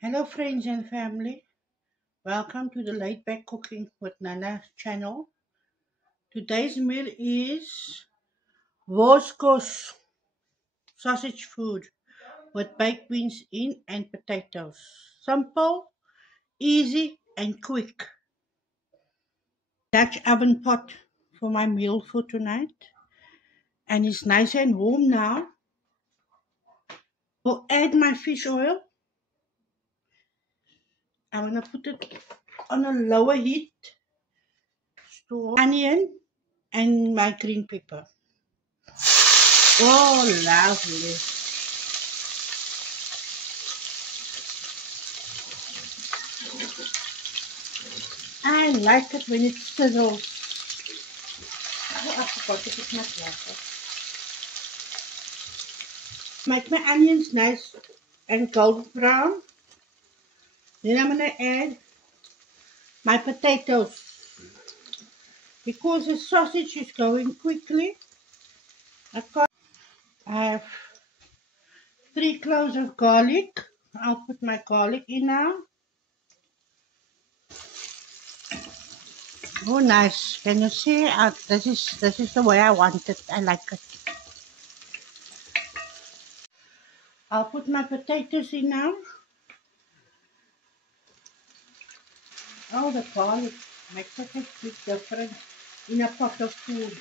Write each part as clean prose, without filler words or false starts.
Hello, friends and family. Welcome to the Laid Back Cooking with Nana channel. Today's meal is Voskos sausage food with baked beans in and potatoes. Simple, easy, and quick. Dutch oven pot for my meal for tonight. And it's nice and warm now. I'll add my fish oil. I'm going to put it on a lower heat. Store onion and my green pepper. Oh, lovely. I like it when it sizzles. Oh, I forgot to put my glasses. Make my onions nice and golden brown. Then I'm going to add my potatoes. Because the sausage is going quickly, I have 3 cloves of garlic. I'll put my garlic in now. Oh, nice. Can you see? This is the way I want it. I like it. I'll put my potatoes in now. Oh, the garlic makes such a big difference in a pot of food.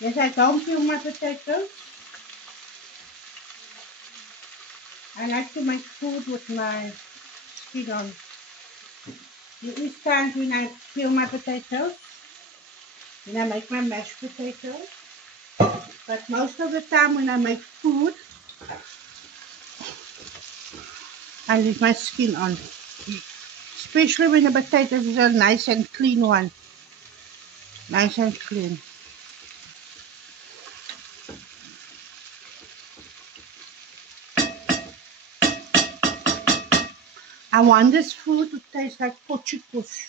Yes, I don't peel my potatoes. I like to make food with my skin on. There is times when I peel my potatoes, when I make my mashed potatoes. But most of the time when I make food, I leave my skin on. Especially when the potatoes is a nice and clean one. Nice and clean. I want this food to taste like pochikush.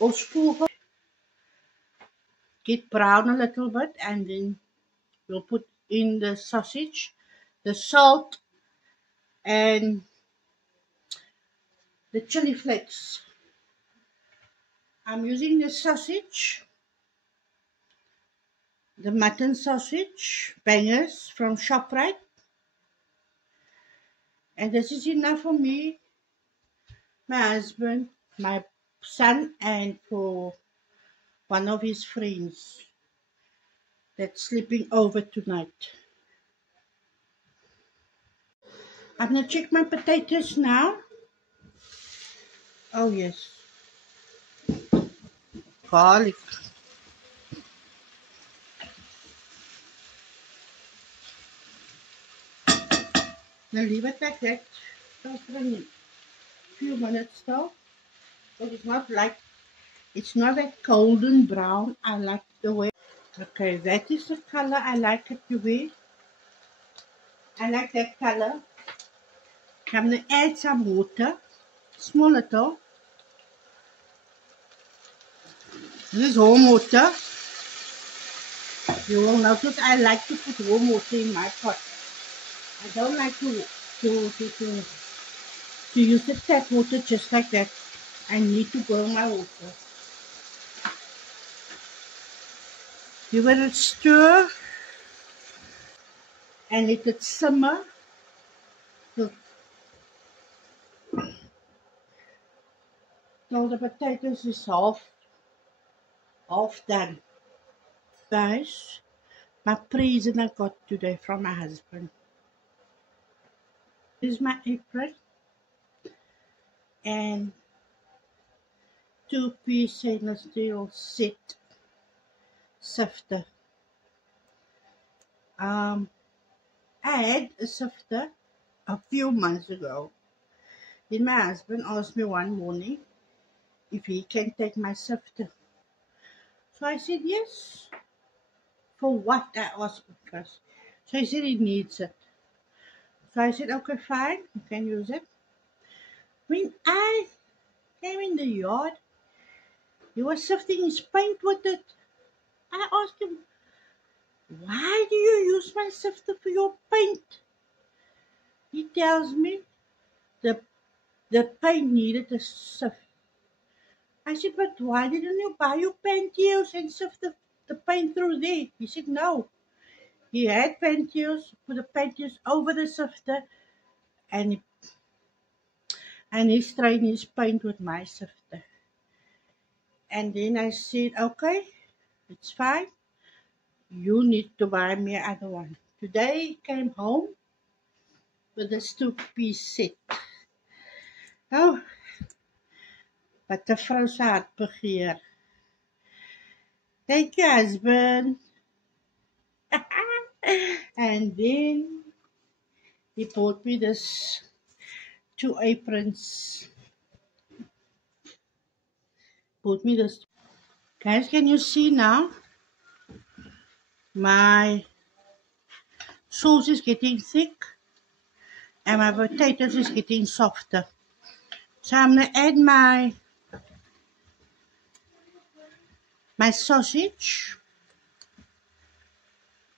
Or spoel. Get brown a little bit and then we'll put in the sausage, the salt, and the chili flakes. I'm using the sausage, the mutton sausage, bangers from ShopRite. And this is enough for me, my husband, my son, and for one of his friends that's sleeping over tonight. I'm going to check my potatoes now. Oh, yes. Garlic. Now leave it like that. Just for a few minutes though. But it's not like golden brown. I like the way. Okay, that is the color I like it to be. I like that color. I'm going to add some water. Small little. This is warm water. You will notice I like to put warm water in my pot. I don't like to use the tap water just like that. I need to boil my water. Give it a stir and let it simmer till the potatoes is half done. Guys, my present I got today from my husband. This is my apron and 2-piece stainless steel set sifter. I had a sifter a few months ago. Then my husband asked me one morning if he can take my sifter. So I said yes. For what, I asked him first. So he said he needs it. So I said, okay, fine, you can use it. When I came in the yard, he was sifting his paint with it. I asked him, Why do you use my sifter for your paint? He tells me the the paint needed a sift. I said, but why didn't you buy your pantyhose and sift the paint through there? He said, no. He had pantyhose, put the pantyhose over the sifter, and he strained his paint with my sifter. And then I said, okay, it's fine. You need to buy me another one. Today he came home with this two-piece set. Oh, but the vrou se hart begeer. Thank you, husband. And then he bought me this two aprons. Bought me this. Guys, can you see now? My sauce is getting thick and my potatoes is getting softer. So I'm gonna add my sausage.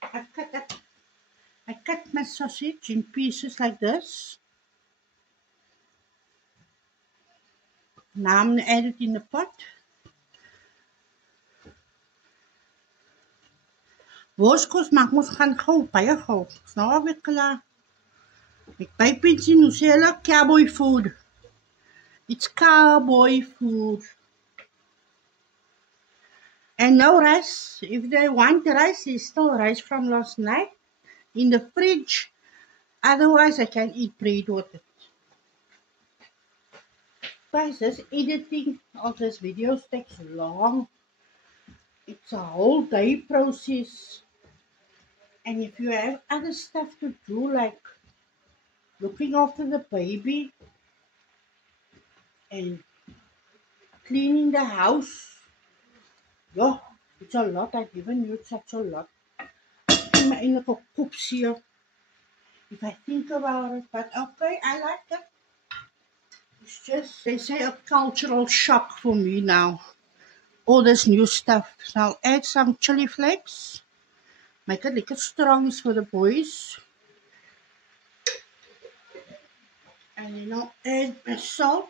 I cut my sausage in pieces like this. Now I'm gonna add it in the pot. Worskos maak mos gaan gou, baie gou. Is nou alweer klaar. Ek bypie sien hoe sê hulle cowboy food. It's cowboy food. And no rice. If they want rice, there's still rice from last night in the fridge. Otherwise, I can eat bread with it. Guys, this editing of this videos takes long. It's a whole day process. And if you have other stuff to do, like looking after the baby and cleaning the house, yeah, it's a lot. I've given you such a lot. In my inner coops here, if I think about it, but okay, I like it. It's just, they say, a cultural shock for me now. All this new stuff. So I'll add some chili flakes. Make it like strong for the boys. And then I'll add my salt.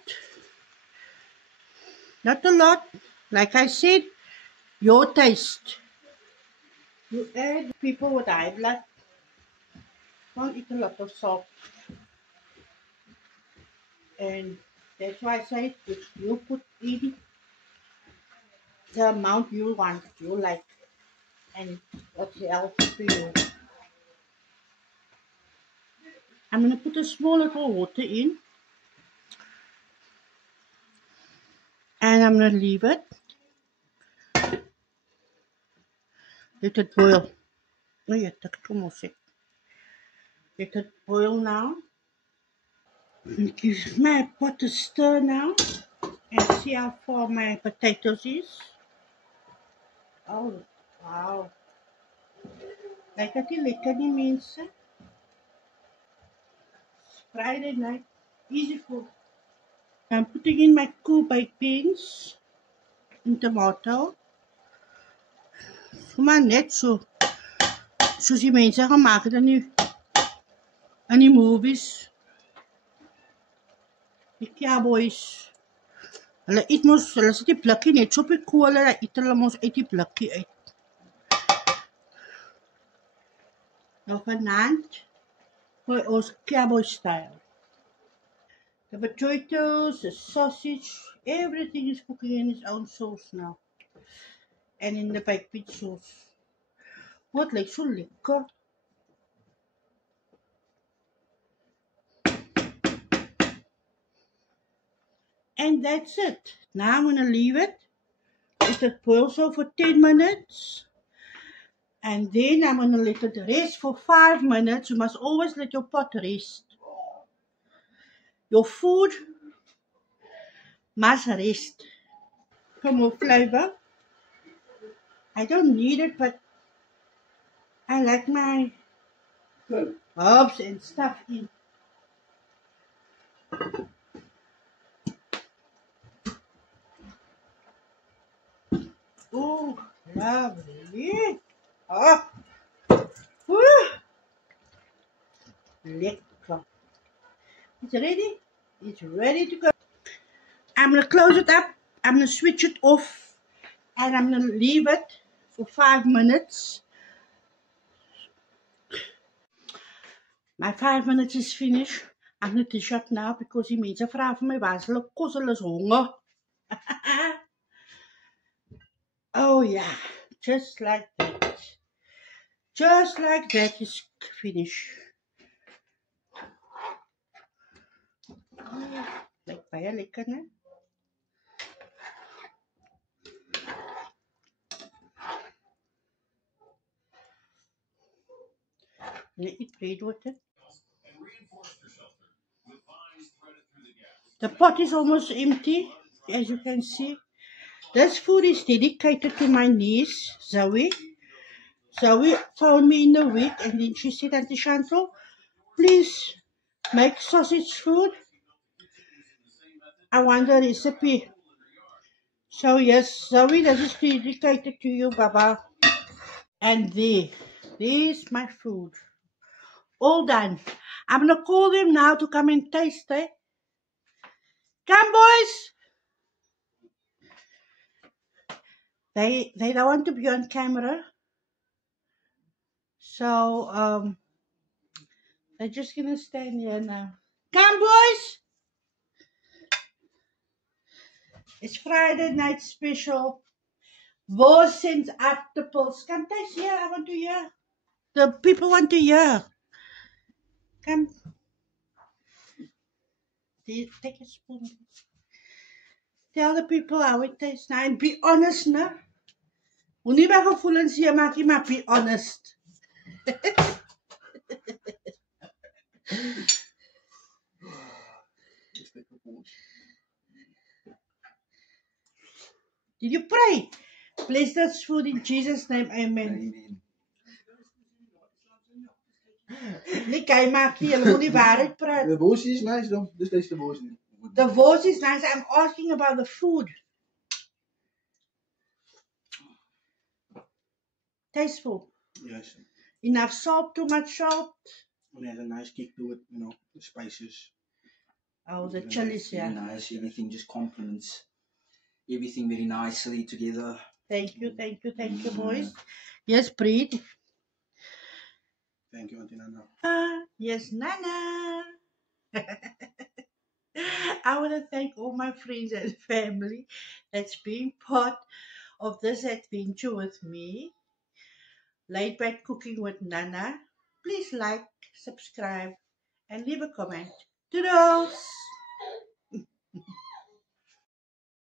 Not a lot. Like I said, your taste. You add people with high blood. Don't eat a lot of salt. And that's why I say if you put in the amount you want, you like, and what's healthy for you. I'm going to put a small little water in. And I'm going to leave it. Let it boil. Oh yeah, let it boil now. And give my pot a stir now. And see how far my potatoes is. Oh, wow. Lekker die mense. Friday night. Easy food. I'm putting in my cool baked beans and tomato. Maar net so. Soos die mense gemaak het in die movies. Die cowboys. Hulle eet mos, hulle sit die blikkie net so op die kool, hulle eet hulle mos uit die blikkie uit. Nou vanaand gooi ons cowboy style. The potatoes, the sausage, everything is cooking in its own sauce now. And in the baked bean sauce. Wat lyk so lekker. And that's it. Now I'm going to leave it. Let it boil so for 10 minutes. And then I'm going to let it rest for 5 minutes. You must always let your pot rest. Your food must rest. For more flavor. I don't need it, but I like my herbs and stuff in. Oh, lovely. Oh, Lekker. It's ready. It's ready to go. I'm going to close it up. I'm going to switch it off. And I'm going to leave it for 5 minutes. My 5 minutes is finished. I'm going to dish up now because die mense vra vir my waar is hulle kos, hulle is honger. Oh yeah, just like that. Just like that is finished. Lyk baie lekker, né? Nee, eat bread with it. The pot is almost empty, as you can see. This food is dedicated to my niece, Zoe. Zoe phoned me in the week and then she said, Auntie Chantal, please make sausage food. I want the recipe. So yes, Zoe, this is dedicated to you, Baba. And there's my food. All done. I'm going to call them now to come and taste it. Come, boys. They don't want to be on camera. So, they're just going to stand here now. Come, boys. It's Friday night special. Wors sends aardappels. Come, taste here. I want to hear. The people want to hear. Come. Take a spoon. Tell the people how it tastes now and be honest now. Moenie my gevoelens hier maak nie, maar be honest. Did you pray? Bless this food in Jesus' name, amen. Nee, kijk, maak nie, hulle moet die waarheid praat. The voice is nice though. This is the voice. The voice is nice. I'm asking about the food. Tasteful. Yes. Enough salt, too much salt. And it has a nice kick to it, you know, the spices. Oh, the chilies, yeah. Very nice. Everything just complements everything very nicely together. Thank you, boys. Yes, bread. Thank you, Auntie Nana. Yes, Nana. I want to thank all my friends and family that's been part of this adventure with me. Laid Back Cooking with Nana. Please like, subscribe, and leave a comment. Toodles!